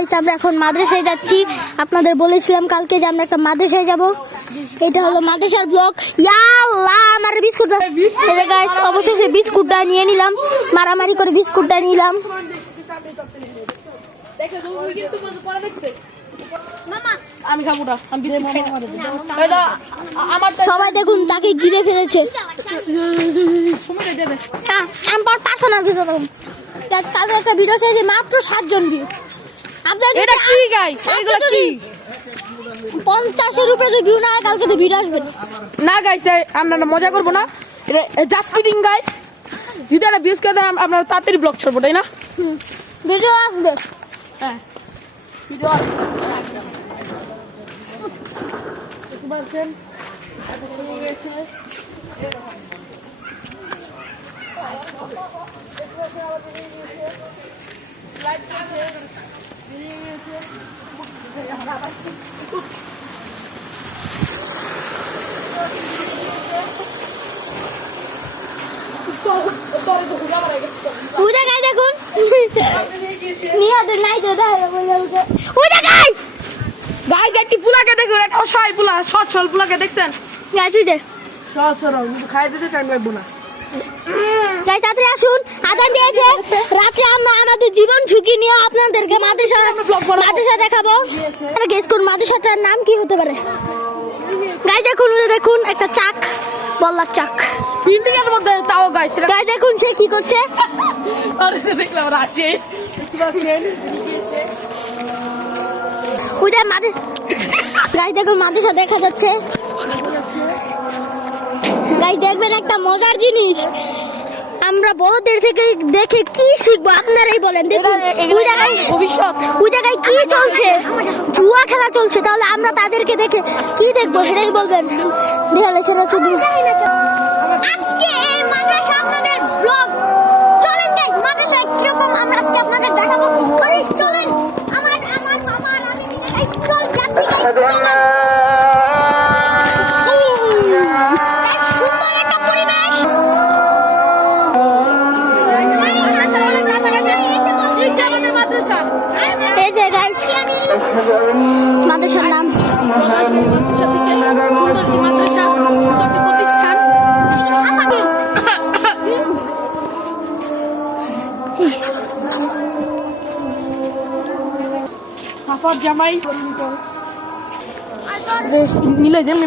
আমরা এখন মাদ্রাসায় যাচ্ছি। আপনাদের বলেছিলাম কালকে যে আমরা একটা মাদ্রাসায় যাব। এটা হলো মাদ্রাসার ব্লগ। ইয়া আল্লাহ, আমার বিস্কুটটা গাইস, অবশেষে বিস্কুটটা নিয়ে নিলাম, মারামারি করে বিস্কুটটা নিলাম। আমি খাবো না, আমি বিস্কুট খাই না। সবাই দেখুন তাকে ঘিরে ফেলেছে। আমি পারছো না কিছু। কালকে একটা ভিডিও ছেড়েছে, মাত্র 7 জন ভিউ। এটা কি গাইস? এগুলো কি? 50-এর উপরে তো ভিউ না হয়, কালকে তো ভিডিও আসবে না গাইস, আমরা মজা করবো না, জাস্ট কিডিং গাইস। যদি একটা ভিউজ করে দেন আমরা তাড়াতাড়ি ব্লগ ছাড়বো, তাই না? ভিডিও আসবে। হ্যাঁ, ভিডিও দেখুন গাইস, একটি পুলাকে দেখুন, একটা অসহায় পুলা, সচ্ছল পুলাকে দেখছেন? সচ্ছল খাই দিতে টাইম লাগবো না। তাড়াতাড়ি আসুন, আদান দিয়েছে। রাতে আমরা আমাদের জীবন ঝুঁকি নিয়ে আপনাদেরকে মাদ্রাসা দেখাবো। গেস করুন মাদ্রাসাটার নাম কি হতে পারে। গাইস দেখুন, দেখুন একটা চাক, বল্লার চাক বিল্ডিং এর মধ্যে, তাও গাইস। গাইস দেখুন সে কি করছে। দেখলাম রাতে গাইস দেখুন মাদ্রাসা দেখা যাচ্ছে। গাইস দেখবেন একটা মজার জিনিস, আমরা বড়দের থেকে দেখে কি শিখবো আপনারাই বলেন। দেখুন ওই জায়গায় ভবিষ্যৎ, ওই জায়গায় কি চলছে, জুয়া খেলা চলছে, তাহলে আমরা তাদেরকে দেখে কি দেখবো সেটাই বলবেন। দেখালে সেটা শুধু আজকে এই মাদ্রাসা আপনাদের ব্লগ। চলেন গাইস, মাদ্রাসায় কিরকম আমরা আজকে আপনাদের দেখাবো। চলেন, আমার আমি গাইস চল যাচ্ছি গাইস, চলেন। সুন্দর একটা পরিবেশ। এই যে গাইস মাদ্রাসার নাম, প্রতিষ্ঠান। সাফার জামাই নিলে যেমনি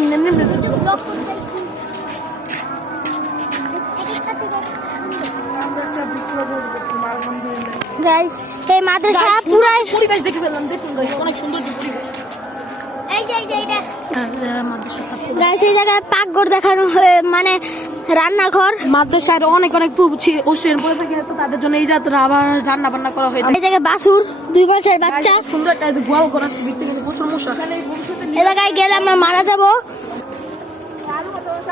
গাইস এই মাদ্রাসা পুরাই পরিবেশ দেখে ফেললাম। দেখুন গাইস, অনেক সুন্দর পরিবেশ। গাইস এই জায়গায় পাকঘর দেখানো, মানে রান্নাঘর। মাদ্রাসার অনেক ওষুধ পড়ে থাকে, তো তাদের জন্য এই যাত্রা আবার রান্না বান্না করা হয়। এই জায়গায় বাসুর 2 মাসের বাচ্চা। সুন্দর একটা গোয়াল করা আছে, ভিতরে কিন্তু প্রচুর মশা। এই জায়গায় গেলে আমরা মারা যাবো।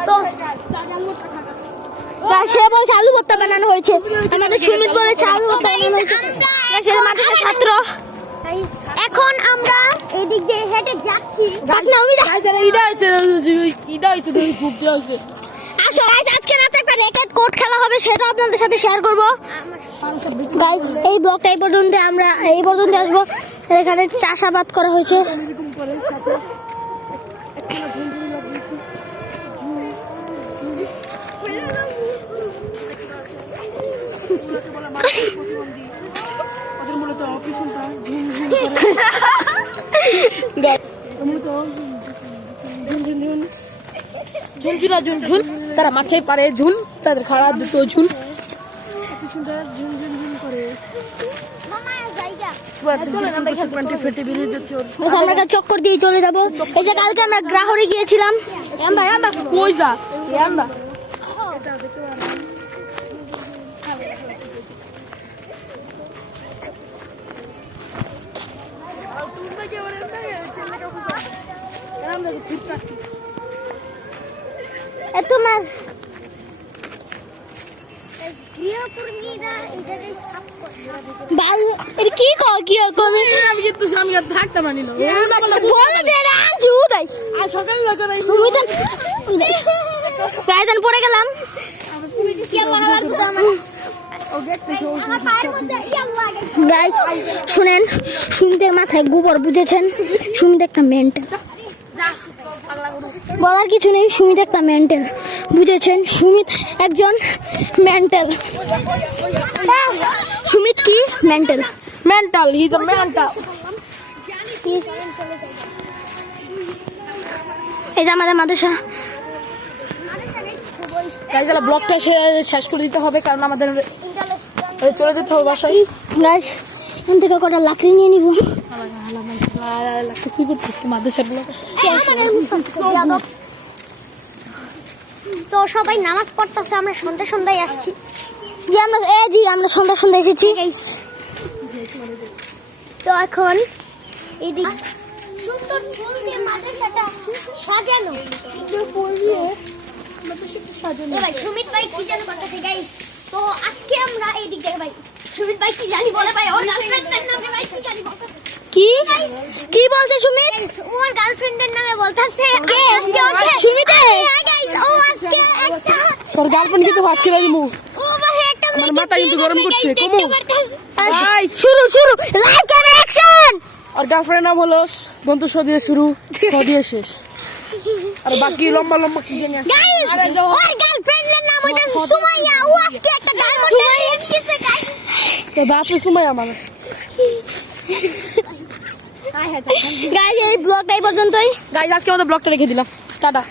তো সে বলছে আলু ভর্তা বানানো হয়েছে, আমাদের সুমিত বলেছে আলু ভর্তা বানানো হয়েছে। মাদ্রাসার ছাত্র। এখন আমরা এদিক দিয়ে হেঁটে যাচ্ছি। আজকে রাতে একটা র্যাকেট কোর্ট খেলা হবে, সেটা আপনাদের সাথে শেয়ার করব। গাইস এই ব্লগটা এই পর্যন্ত আসবো। এখানে চাষাবাদ করা হয়েছে। ঝুল তারা মাঠে পারে, ঝুল তাদের খারাপ দুটো ঝুল। আমরা চক্কর দিয়ে চলে যাবো। এই যে কালকে আমরা গ্রাহরে গিয়েছিলাম। তোমার কি আমি থাকতাম না, পড়ে গেলাম। গাইস শুনেন, সুমিতের মাথায় গোবর, বুঝেছেন? সুমিত একটা মেন্টাল, বলার কিছু নেই। সুমিত একটা মেন্টাল, বুঝেছেন? সুমিত একজন মেন্টাল। সুমিত কি mental? Mental, he is a mental. এই যে আমাদের মাদ্রাসা। গাইস তাহলে ব্লগটা শেষ করে দিতে হবে, কারণ আমাদের চলে যেতে হবে বাসায়। গাইস এখান থেকে কটা লাকড়ি নিয়ে নিব। কিছুই করতেছি মাদ্রাসার ব্লগ। তো সবাই নামাজ পড়তেছে, আমরা সন্ধ্যা সন্ধ্যায় আসছি। আমরা সন্ধ্যা সন্ধ্যা এসেছি। তো এখন এদিক সুন্দর ফুল দিয়ে মাদ্রাসাটা সাজানো। ভাই সুমিত ভাই কি জানি করতেছে গাইস। তো আজকে আমরা এইদিক দেখে ভাই সুমিত ভাই কি জানি বলে ভাই, ওর গার্লফ্রেন্ডের নামে ভাই কি জানি বলতেছে। কি বলছে সুমিত? ওর গার্লফ্রেন্ডের নামে বলতেছে। সুমিত ও আজকে একটা তোর গার্লফ্রেন্ড কিন্তু ফাঁস করে দিমু। ও ভাই একটা আমার মাথা কিন্তু গরম করছে। কমো ভাই, শুরু লাইক এন্ড অ্যাকশন। আর গার্লফ্রেন্ড নাম হলো বন্ধু সদিয়ে শুরু, সদিয়ে শেষ, আর বাকি লম্বা লম্বা কি জানি আছে। গাইস ওর গার্লফ্রেন্ডের নাম হইছে সুমাইয়া। ও আজকে একটা ডায়মন্ড নিয়ে নিয়েছে গাইস। তো বাপে সময় আমার গাইস এই ব্লগটা এই পর্যন্তই। গাইজ আজকে আমাদের ব্লগটা রেখে দিলাম। টাটা।